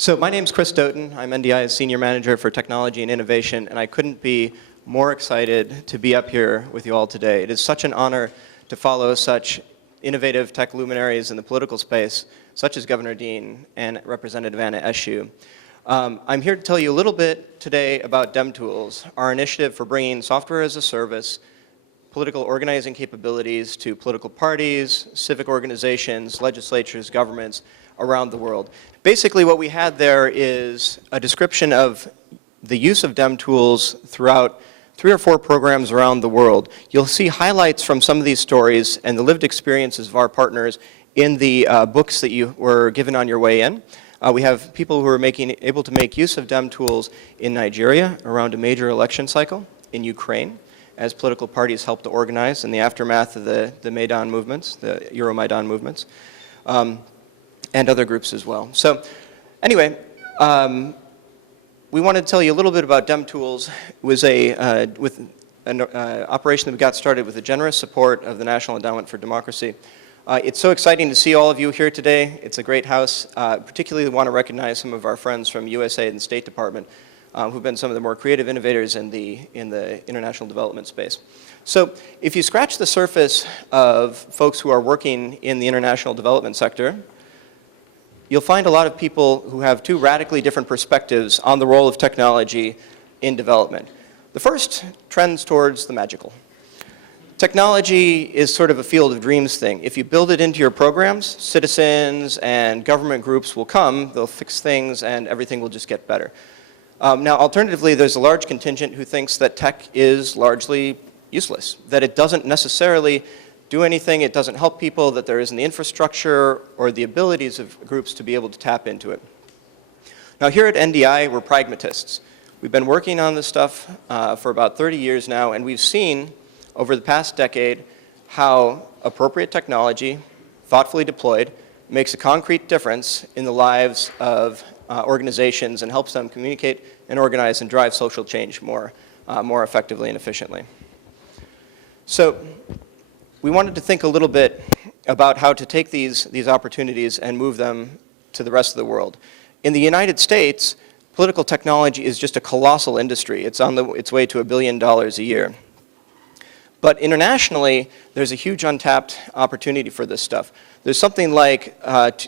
So my name's Chris Doten. I'm NDI's Senior Manager for Technology and Innovation, and I couldn't be more excited to be up here with you all today. It is such an honor to follow such innovative tech luminaries in the political space, such as Governor Dean and Representative Anna Eshoo. I'm here to tell you a little bit today about DemTools, our initiative for bringing software as a service, political organizing capabilities to political parties, civic organizations, legislatures, governments around the world. Basically, what we had there is a description of the use of DemTools throughout 3 or 4 programs around the world. You'll see highlights from some of these stories and the lived experiences of our partners in the books that you were given on your way in. We have people who are able to make use of DemTools in Nigeria around a major election cycle, in Ukraine, as political parties help to organize in the aftermath of the Maidan movements, the Euromaidan movements, and other groups as well. So anyway, we wanted to tell you a little bit about DemTools. It was an operation that we got started with the generous support of the National Endowment for Democracy. It's so exciting to see all of you here today. It's a great house. Particularly want to recognize some of our friends from USAID and the State Department who've been some of the more creative innovators in the international development space. So if you scratch the surface of folks who are working in the international development sector, you'll find a lot of people who have 2 radically different perspectives on the role of technology in development. The first trends towards the magical. Technology is sort of a field of dreams thing. If you build it into your programs, citizens and government groups will come, they'll fix things, and everything will just get better. Now, alternatively, there's a large contingent who thinks that tech is largely useless, that it doesn't necessarily do anything, it doesn't help people, that there isn't the infrastructure or the abilities of groups to be able to tap into it. Now, here at NDI, we're pragmatists. We've been working on this stuff for about 30 years now, and we've seen over the past decade how appropriate technology, thoughtfully deployed, makes a concrete difference in the lives of organizations and helps them communicate and organize and drive social change more effectively and efficiently. So we wanted to think a little bit about how to take these opportunities and move them to the rest of the world. In the United States, political technology is just a colossal industry. It's on its way to $1 billion a year. But internationally, there's a huge untapped opportunity for this stuff. There's something like,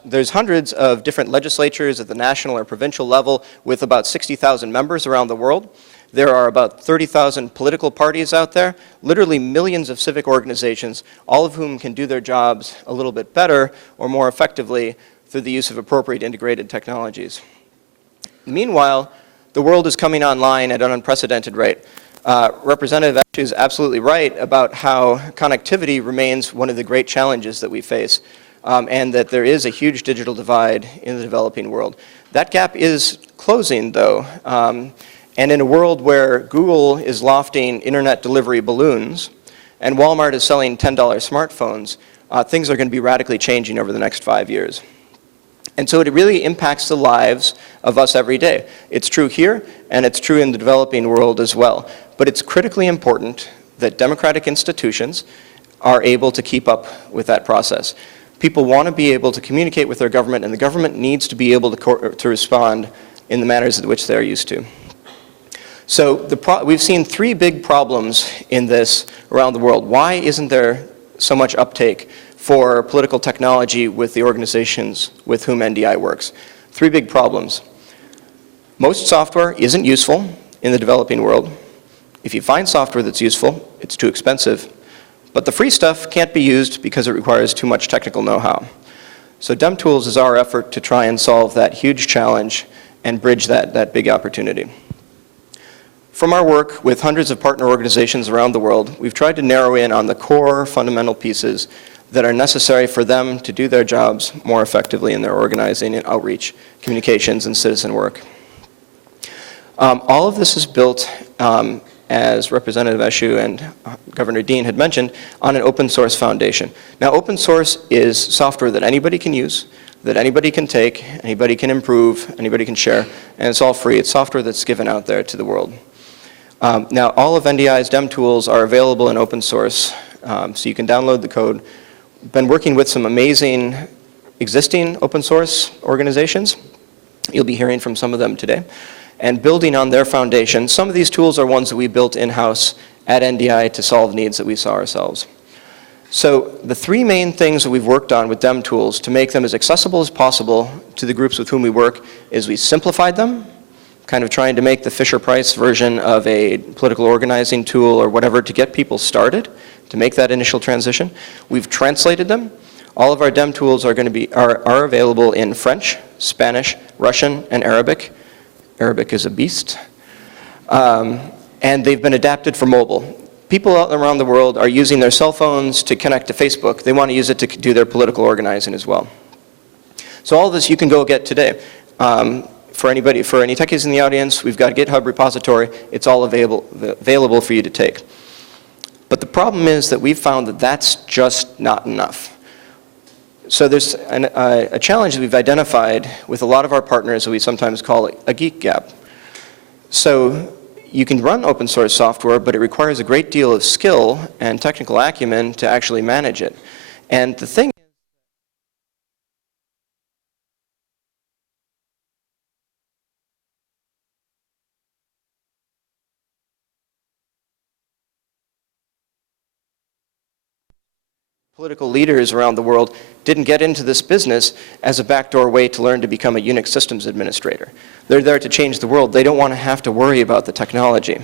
there's hundreds of different legislatures at the national or provincial level with about 60,000 members around the world. There are about 30,000 political parties out there, literally millions of civic organizations, all of whom can do their jobs a little bit better or more effectively through the use of appropriate integrated technologies. Meanwhile, the world is coming online at an unprecedented rate. Representative Eshoo is absolutely right about how connectivity remains one of the great challenges that we face, and that there is a huge digital divide in the developing world. That gap is closing, though. And in a world where Google is lofting internet delivery balloons and Walmart is selling $10 smartphones, things are going to be radically changing over the next 5 years. And so it really impacts the lives of us every day. It's true here, and it's true in the developing world as well. But it's critically important that democratic institutions are able to keep up with that process. People want to be able to communicate with their government, and the government needs to be able to respond in the manners in which they're used to. So we've seen 3 big problems in this around the world. Why isn't there so much uptake for political technology with the organizations with whom NDI works? 3 big problems. Most software isn't useful in the developing world. If you find software that's useful, it's too expensive. But the free stuff can't be used because it requires too much technical know-how. So DemTools is our effort to try and solve that huge challenge and bridge that big opportunity. From our work with hundreds of partner organizations around the world, we've tried to narrow in on the core fundamental pieces that are necessary for them to do their jobs more effectively in their organizing and outreach, communications, and citizen work. All of this is built, as Representative Eshoo and Governor Dean had mentioned, on an open source foundation. Now, open source is software that anybody can use, that anybody can take, anybody can improve, anybody can share, and it's all free. It's software that's given out there to the world. Now, all of NDI's DemTools are available in open source, so you can download the code. Been working with some amazing existing open source organizations You'll be hearing from some of them today. And building on their foundation, some of these tools are ones that we built in-house at NDI to solve needs that we saw ourselves. So the three main things that we've worked on with DemTools to make them as accessible as possible to the groups with whom we work is we simplified them, kind of trying to make the Fisher-Price version of a political organizing tool or whatever to get people started, to make that initial transition. We've translated them. All of our DemTools are available in French, Spanish, Russian, and Arabic. Arabic is a beast. And they've been adapted for mobile. People out around the world are using their cell phones to connect to Facebook. They want to use it to do their political organizing as well. So all of this you can go get today. For any techies in the audience, we've got a GitHub repository. It's all available for you to take. But the problem is that we've found that that's just not enough. So there's a challenge that we've identified with a lot of our partners that we sometimes call a geek gap. So you can run open source software, but it requires a great deal of skill and technical acumen to actually manage it. And the thing political leaders around the world didn't get into this business as a backdoor way to learn to become a Unix systems administrator. They're there to change the world. They don't want to have to worry about the technology.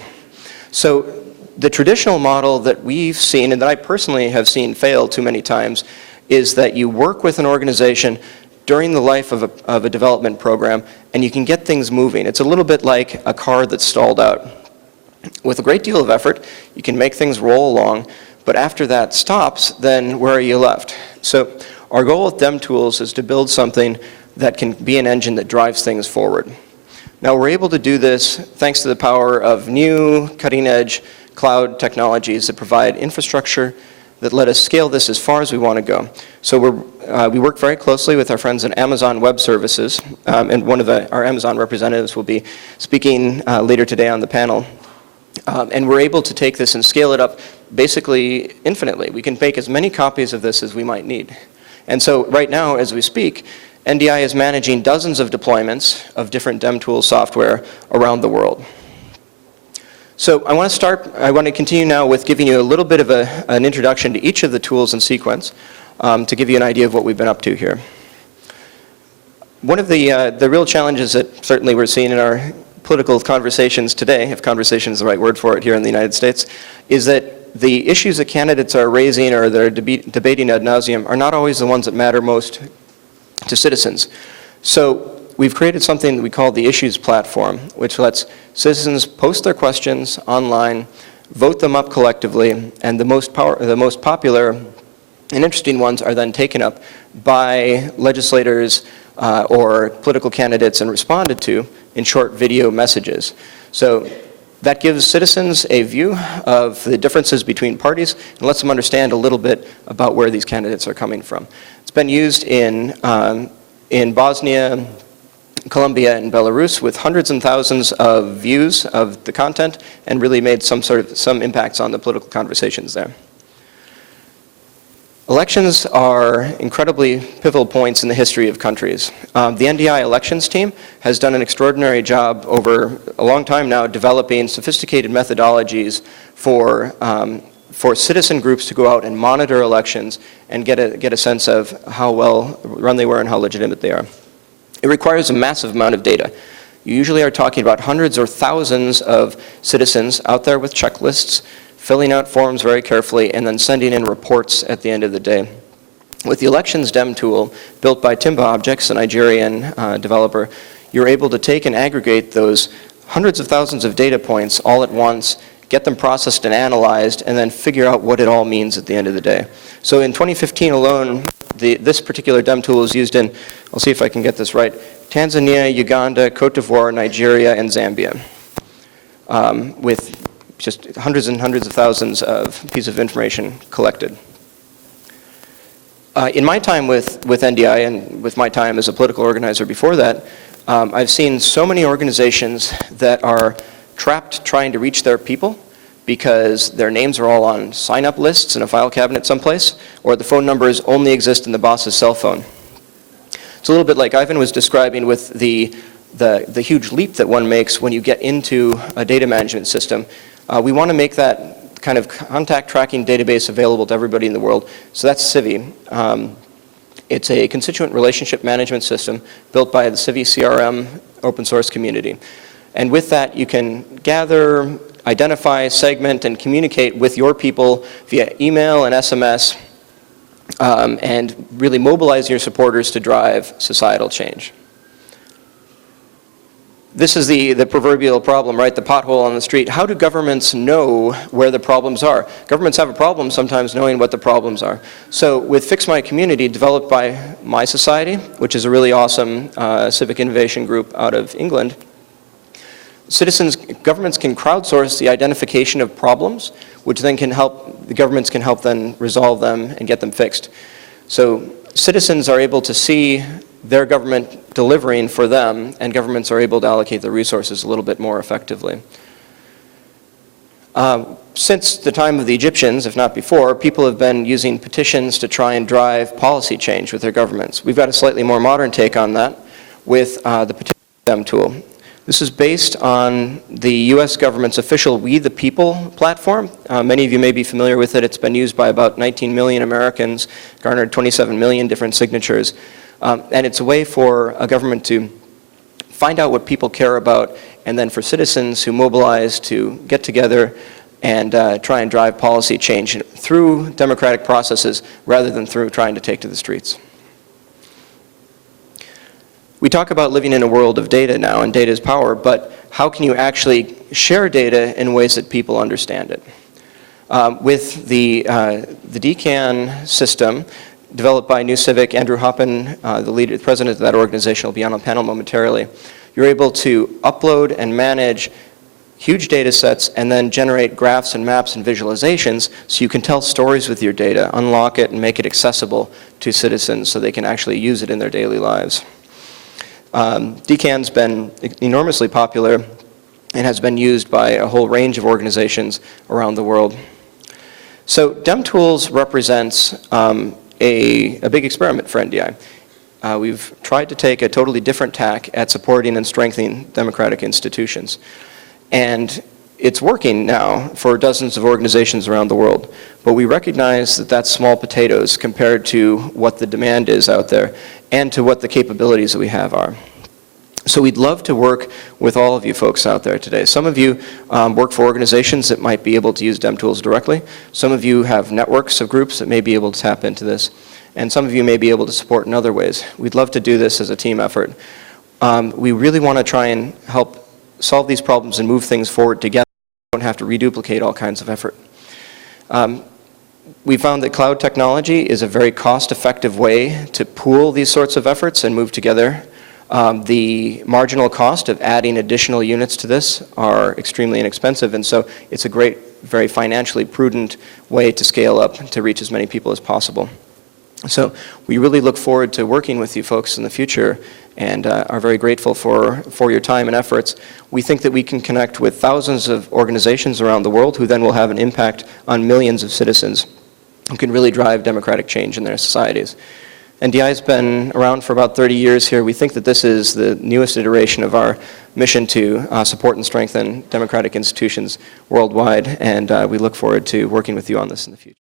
So the traditional model that we've seen, and that I personally have seen fail too many times, is that you work with an organization during the life of a development program, and you can get things moving. It's a little bit like a car that's stalled out. With a great deal of effort, you can make things roll along, but after that stops, then where are you left? So our goal with DemTools is to build something that can be an engine that drives things forward. Now we're able to do this thanks to the power of new cutting-edge cloud technologies that provide infrastructure that let us scale this as far as we want to go. So we work very closely with our friends at Amazon Web Services, and one of our Amazon representatives will be speaking later today on the panel. And we're able to take this and scale it up basically infinitely. We can make as many copies of this as we might need. And so right now, as we speak, NDI is managing dozens of deployments of different DemTools software around the world. So I want to continue now with giving you a little bit of an introduction to each of the tools in sequence to give you an idea of what we've been up to here. One of the real challenges that certainly we're seeing in our political conversations today, if conversation is the right word for it here in the United States, is that the issues that candidates are raising or they're debating ad nauseum are not always the ones that matter most to citizens. So we've created something that we call the Issues Platform, which lets citizens post their questions online, vote them up collectively, and the most popular and interesting ones are then taken up by legislators or political candidates and responded to in short video messages. So that gives citizens a view of the differences between parties and lets them understand a little bit about where these candidates are coming from. It's been used in Bosnia, Colombia, and Belarus with hundreds and thousands of views of the content and really made some impacts on the political conversations there. Elections are incredibly pivotal points in the history of countries. The NDI elections team has done an extraordinary job over a long time now developing sophisticated methodologies for citizen groups to go out and monitor elections and get a sense of how well run they were and how legitimate they are. It requires a massive amount of data. You usually are talking about hundreds or thousands of citizens out there with checklists, filling out forms very carefully, and then sending in reports at the end of the day. With the Elections Dem tool, built by Timba Objects, a Nigerian developer, you're able to take and aggregate those hundreds of thousands of data points all at once, get them processed and analyzed, and then figure out what it all means at the end of the day. So in 2015 alone, this particular Dem tool is used in, I'll see if I can get this right, Tanzania, Uganda, Cote d'Ivoire, Nigeria, and Zambia, with just hundreds and hundreds of thousands of pieces of information collected. In my time with NDI and with my time as a political organizer before that, I've seen so many organizations that are trapped trying to reach their people because their names are all on sign-up lists in a file cabinet someplace, or the phone numbers only exist in the boss's cell phone. It's a little bit like Ivan was describing with the huge leap that one makes when you get into a data management system. We want to make that kind of contact tracking database available to everybody in the world. So that's Civi. It's a constituent relationship management system built by the Civi CRM open source community. And with that, you can gather, identify, segment, and communicate with your people via email and SMS, and really mobilize your supporters to drive societal change. This is the proverbial problem, right? The pothole on the street. How do governments know where the problems are? Governments have a problem sometimes knowing what the problems are. So with Fix My Community, developed by My Society, which is a really awesome civic innovation group out of England, governments can crowdsource the identification of problems, which then the governments can help then resolve them and get them fixed. So citizens are able to see their government delivering for them, and governments are able to allocate the resources a little bit more effectively. Since the time of the Egyptians, if not before, people have been using petitions to try and drive policy change with their governments. We've got a slightly more modern take on that with the petition tool. This is based on the US government's official We the People platform. Many of you may be familiar with it. It's been used by about 19 million Americans, garnered 27 million different signatures. And it's a way for a government to find out what people care about, and then for citizens who mobilize to get together and try and drive policy change through democratic processes rather than through trying to take to the streets. We talk about living in a world of data now, and data is power, but how can you actually share data in ways that people understand it? With the DCAN system, developed by New Civic, Andrew Hoppen, the president of that organization, will be on a panel momentarily. You're able to upload and manage huge data sets and then generate graphs and maps and visualizations so you can tell stories with your data, unlock it, and make it accessible to citizens so they can actually use it in their daily lives. DCAN's been enormously popular and has been used by a whole range of organizations around the world. So DemTools represents a big experiment for NDI. We've tried to take a totally different tack at supporting and strengthening democratic institutions. And it's working now for dozens of organizations around the world. But we recognize that that's small potatoes compared to what the demand is out there and to what the capabilities that we have are. So we'd love to work with all of you folks out there today. Some of you work for organizations that might be able to use DemTools directly. Some of you have networks of groups that may be able to tap into this. And some of you may be able to support in other ways. We'd love to do this as a team effort. We really want to try and help solve these problems and move things forward together. We don't have to reduplicate all kinds of effort. We found that cloud technology is a very cost-effective way to pool these sorts of efforts and move together. The marginal cost of adding additional units to this are extremely inexpensive, and so it's a great, very financially prudent way to scale up to reach as many people as possible. So we really look forward to working with you folks in the future and are very grateful for your time and efforts. We think that we can connect with thousands of organizations around the world who then will have an impact on millions of citizens who can really drive democratic change in their societies. NDI has been around for about 30 years here. We think that this is the newest iteration of our mission to support and strengthen democratic institutions worldwide, and we look forward to working with you on this in the future.